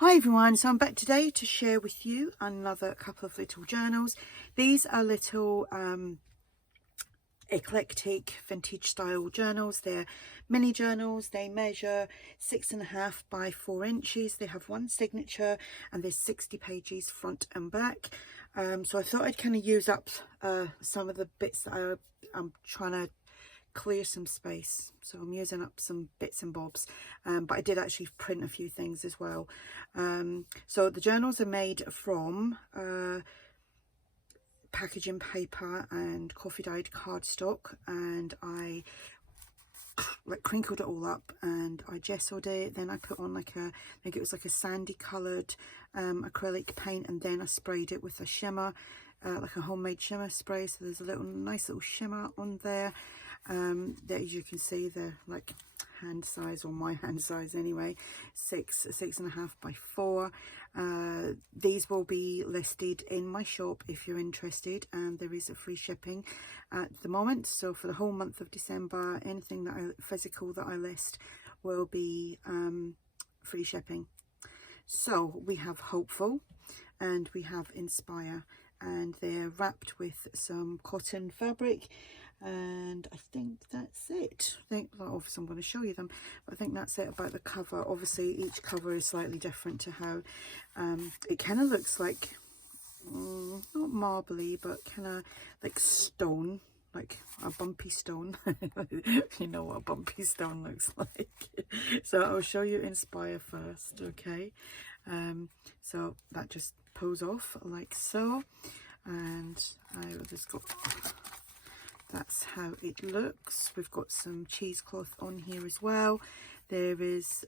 Hi everyone, so I'm back today to share with you another couple of little journals. These are little eclectic vintage style journals. They're mini journals. They measure 6.5 by 4 inches. They have one signature and there's 60 pages front and back. So I thought I'd kind of use up some of the bits that I'm trying to clear some space, so I'm using up some bits and bobs, but I did actually print a few things as well. So the journals are made from packaging paper and coffee dyed cardstock, and I like crinkled it all up and I gessoed it. Then I put on like I think it was like a sandy coloured acrylic paint, and then I sprayed it with a shimmer, like a homemade shimmer spray. So there's a nice little shimmer on there. That, as you can see, they're like hand size, or my hand size anyway, 6.5 by 4. These will be listed in my shop if you're interested, and there is a free shipping at the moment. So for the whole month of December, anything that physical that I list will be free shipping. So we have Hopeful and we have Inspire, and they're wrapped with some cotton fabric. And I think that's it. Obviously I'm going to show you them, but I think that's it about the cover. Obviously each cover is slightly different to how it kind of looks like, not marbly, but kind of like stone, like a bumpy stone. You know what a bumpy stone looks like. So I'll show you Inspire first, okay? So that just pulls off like so, and I've just got, that's how it looks. We've got some cheesecloth on here as well. There is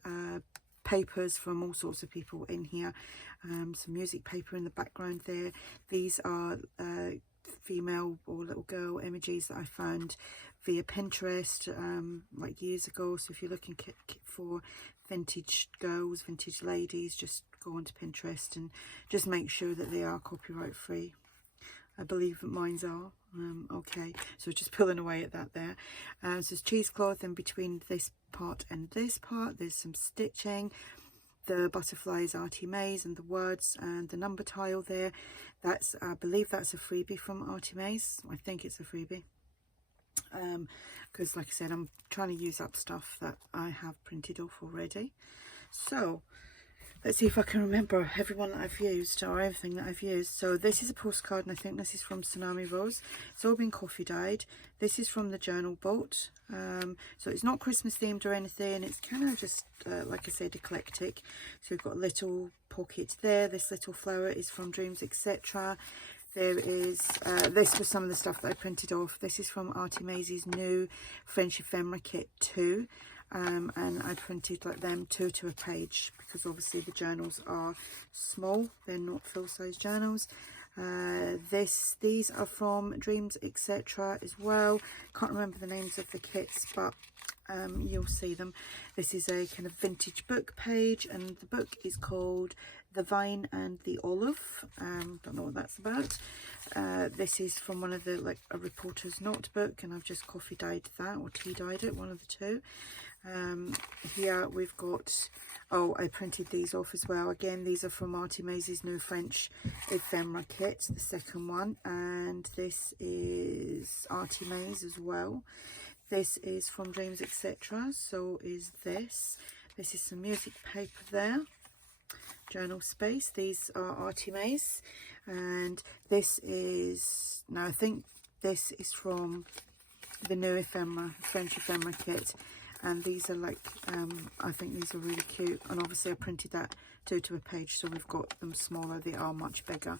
papers from all sorts of people in here, some music paper in the background there. These are female or little girl images that I found via Pinterest like years ago. So if you're looking for vintage girls, vintage ladies, just go onto Pinterest and just make sure that they are copyright free. I believe that mine's are. Okay, so just pulling away at that there. So there's cheesecloth in between this part and this part. There's some stitching. The butterfly is ARTYmaze, and the words and the number tile there, that's, I believe that's a freebie from ARTYmaze. I think it's a freebie. Because like I said, I'm trying to use up stuff that I have printed off already. So let's see if I can remember everyone that I've used, or everything that I've used. So this is a postcard, and I think this is from Tsunami Rose. It's all been coffee dyed. This is from the journal bolt. So it's not Christmas themed or anything. It's kind of just, like I said, eclectic. So we've got a little pocket there. This little flower is from Dreams, etc. There is, this was some of the stuff that I printed off. This is from ARTYmaze's new French ephemera kit 2. And I printed like them 2 to a page, because obviously the journals are small, they're not full-size journals. These are from Dreams, etc. as well. Can't remember the names of the kits, but you'll see them. This is a kind of vintage book page, and the book is called The Vine and the Olive. Don't know what that's about. This is from one of the, like a reporter's notebook, and I've just coffee dyed that, or tea dyed it, one of the two. Here we've got, oh, I printed these off as well. Again, these are from ARTYmaze's new French ephemera kit, the second one, and this is ARTYmaze as well. This is from Dreams, etc. So is this. This is some music paper there. Journal space. These are ARTYmaze, and this is, now I think this is from the new ephemera, French ephemera kit. And these are like, I think these are really cute, and obviously I printed that 2 to a page, so we've got them smaller. They are much bigger.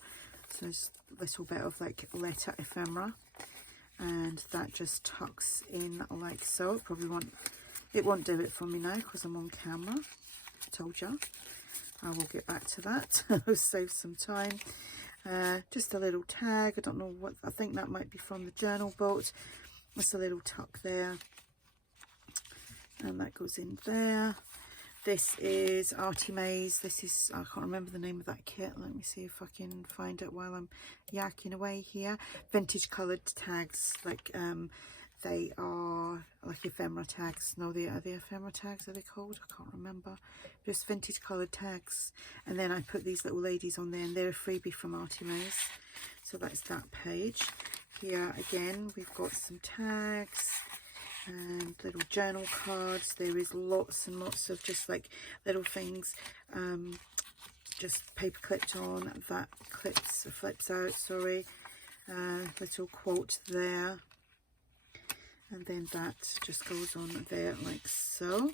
So there's a little bit of like letter ephemera, and that just tucks in like so. It won't do it for me now because I'm on camera. I told you. I will get back to that. I'll save some time. Just a little tag. I don't know what, I think that might be from the journal bolt. Just a little tuck there. And that goes in there. This is ARTYmaze. This is, I can't remember the name of that kit. Let me see if I can find it while I'm yakking away here. Vintage coloured tags, like They are like ephemera tags. No, are they ephemera tags, are they called? I can't remember. Just vintage coloured tags. And then I put these little ladies on there, and they're a freebie from ARTYmaze. So that's that page. Here again, we've got some tags and little journal cards. There is lots and lots of just like little things, just paper clipped on. That flips out, sorry. Little quote there. And then that just goes on there like so.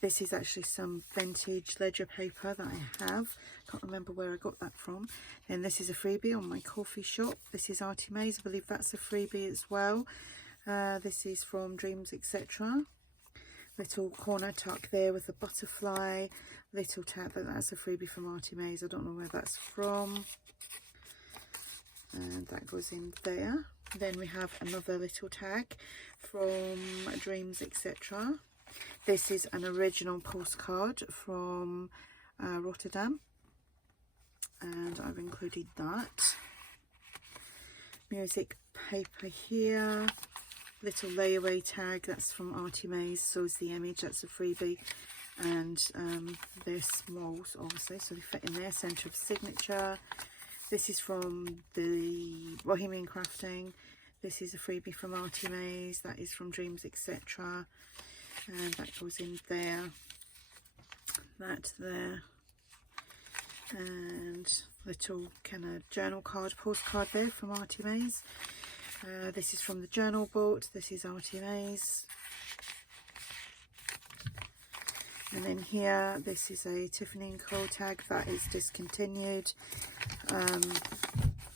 This is actually some vintage ledger paper that I have. Can't remember where I got that from. And this is a freebie on my coffee shop. This is ARTYmaze. I believe that's a freebie as well. This is from Dreams Etc. Little corner tuck there with a butterfly. Little tag, that's a freebie from ARTYmaze. I don't know where that's from. And that goes in there. Then we have another little tag from Dreams Etc. This is an original postcard from Rotterdam, and I've included that. Music paper here. Little layaway tag, that's from ARTYmaze. So is the image, that's a freebie. And they're smalls obviously, so they fit in there. Centre of signature. This is from the Bohemian Crafting. This is a freebie from ARTYmaze. That is from Dreams Etc. And that goes in there. That there. And little kind of journal card, postcard there from ARTYmaze. This is from the Journal Boat. This is ARTYmaze. And then here, this is a Tiffany & Co tag that is discontinued.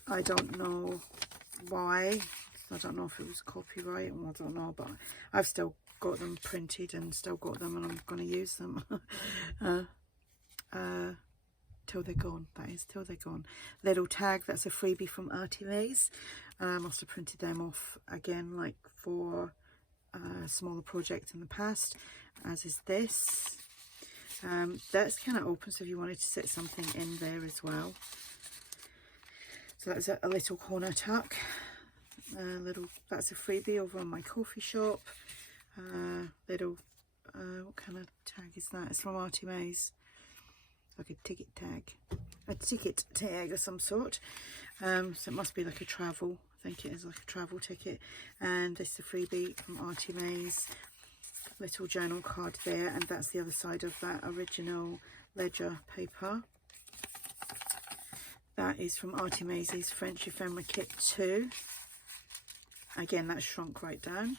I don't know why. I don't know if it was copyright, I don't know, but I've still got them printed and still got them, and I'm going to use them till they're gone. That is, till they're gone. Little tag, that's a freebie from ARTYmaze. I must have printed them off again, like for a smaller project in the past, as is this. That's kind of open, so if you wanted to set something in there as well. So that's a little corner tuck. That's a freebie over on my coffee shop. Little what kind of tag is that? It's from ARTYmaze. Like a ticket tag of some sort. So it must be like a travel. I think it is like a travel ticket. And this is a freebie from ARTYmaze. Little journal card there, and that's the other side of that original ledger paper. That is from ARTYmaze's French Ephemera Kit 2. Again, that's shrunk right down.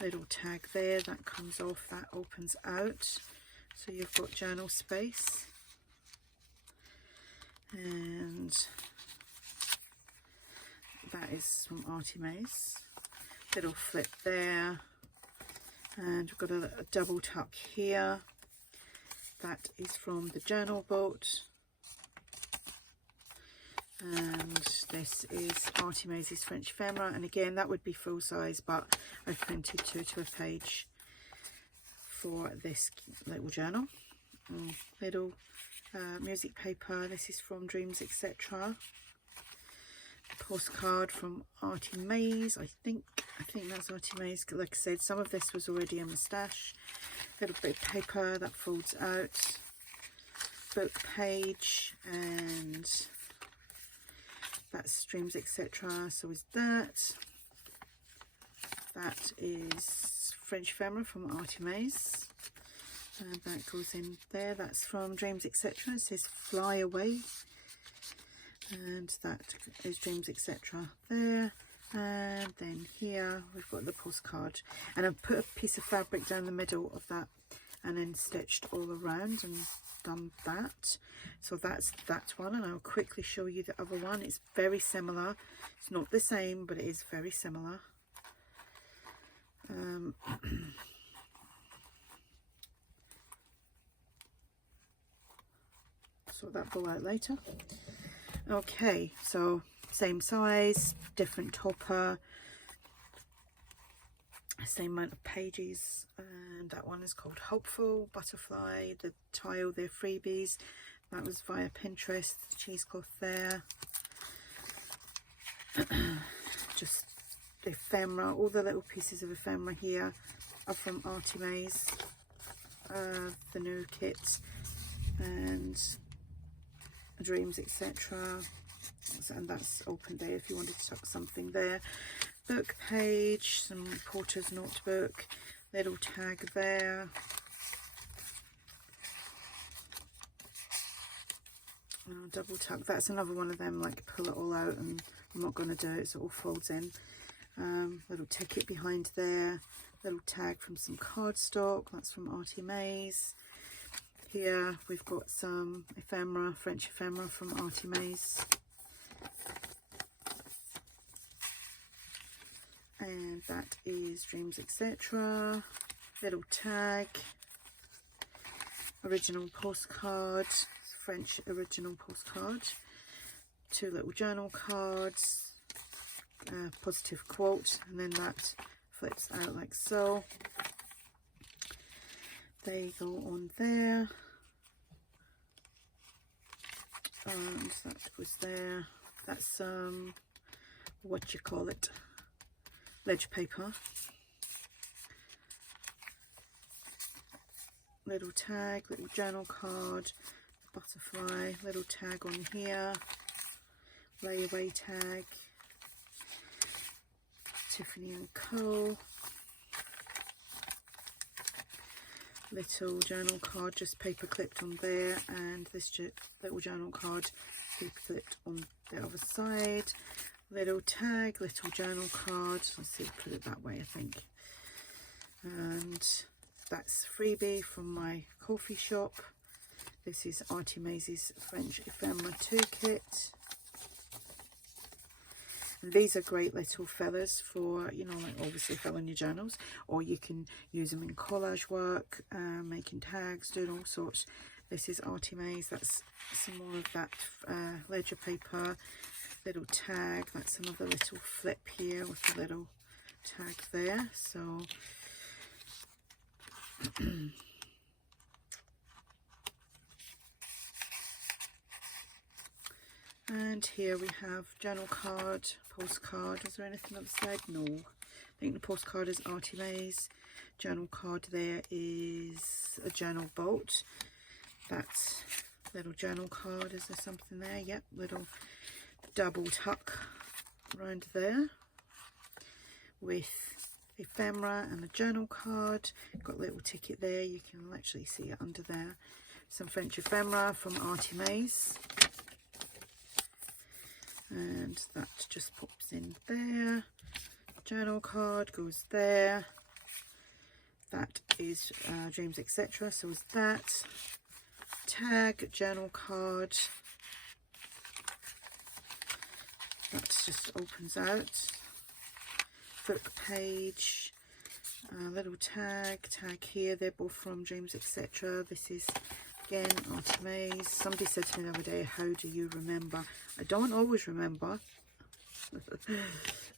Little tag there, that comes off, that opens out. So you've got journal space. And that is from ARTYmaze. Little flip there. And we've got a double tuck here. That is from the Journal Boat. And this is ARTYmaze's French Ephemera, and again that would be full size, but I've printed two to a page for this little journal. Little music paper, this is from Dreams Etc. Postcard from ARTYmaze, I think that's ARTYmaze. Like I said, some of this was already in my stash. Little bit of paper that folds out. Book page, and that's Dreams Etc. So is that. That is French Ephemera from ARTYmaze. And that goes in there. That's from Dreams Etc. It says Fly Away. And that is Dreams Etc. there. And then here we've got the postcard. And I've put a piece of fabric down the middle of that and then stitched all around and done that. So that's that one, and I'll quickly show you the other one. It's very similar. It's not the same, but it is very similar. Sort that ball out later. Okay, so same size, different topper, same amount of pages, and that one is called Hopeful Butterfly. The tile, they're freebies. That was via Pinterest. The cheesecloth there. Just ephemera. All the little pieces of ephemera here are from ARTYmaze, the new kit, and Dreams Etc. And that's open there if you wanted to tuck something there. Book page, some Porter's notebook, little tag there. Double tuck. That's another one of them, like pull it all out, and I'm not going to do it, so it all folds in. Little ticket behind there, little tag from some cardstock, that's from ARTYmaze. Here we've got some ephemera, French ephemera from ARTYmaze. And that is Dreams Etc. Little tag, original postcard, French original postcard, 2 little journal cards, positive quote, and then that flips out like so. They go on there, and that goes there. That's what you call it, ledger paper. Little tag, little journal card, butterfly, little tag on here, layaway tag, Tiffany & Co. Little journal card, just paper clipped on there, and this little journal card paper clipped on the other side. Little tag, little journal card, let's see, put it that way I think. And that's freebie from my coffee shop. This is ARTYmaze's French ephemera 2 kit. And these are great little feathers for, you know, like obviously fill in your journals, or you can use them in collage work, making tags, doing all sorts. This is ARTYmaze. That's some more of that ledger paper. Little tag. That's another little flip here with the little tag there. So and here we have journal card, postcard. Is there anything outside? No. I think the postcard is ARTYmaze. Journal card there is a journal bolt. That little journal card, is there something there? Yep, little double tuck around there with ephemera and a journal card. Got a little ticket there, you can actually see it under there. Some French ephemera from ARTYmaze, and that just pops in there. Journal card goes there. That is Dreams Etc. So is that. Tag, journal card. That just opens out. Book page, little tag here. They're both from Dreams Etc. This is again ARTYmaze. Somebody said to me the other day, how do you remember? I don't always remember.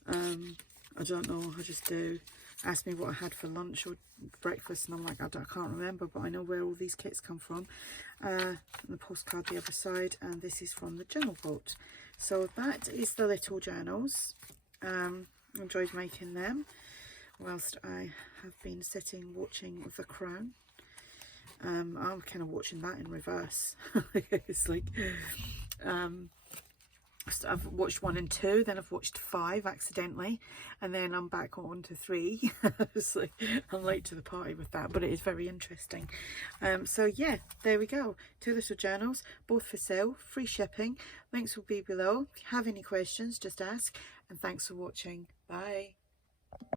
I don't know, I just do. Ask me what I had for lunch or breakfast and I'm like, I can't remember, but I know where all these kits come from. And the postcard the other side, and this is from the journal vault. So that is the little journals. Enjoyed making them whilst I have been sitting watching The Crown. I'm kind of watching that in reverse. It's like I've watched 1 and 2, then I've watched 5 accidentally, and then I'm back on to 3. It's like I'm late to the party with that, but it is very interesting. So yeah, there we go. 2 little journals, both for sale, free shipping. Links will be below. If you have any questions, just ask, and thanks for watching. Bye.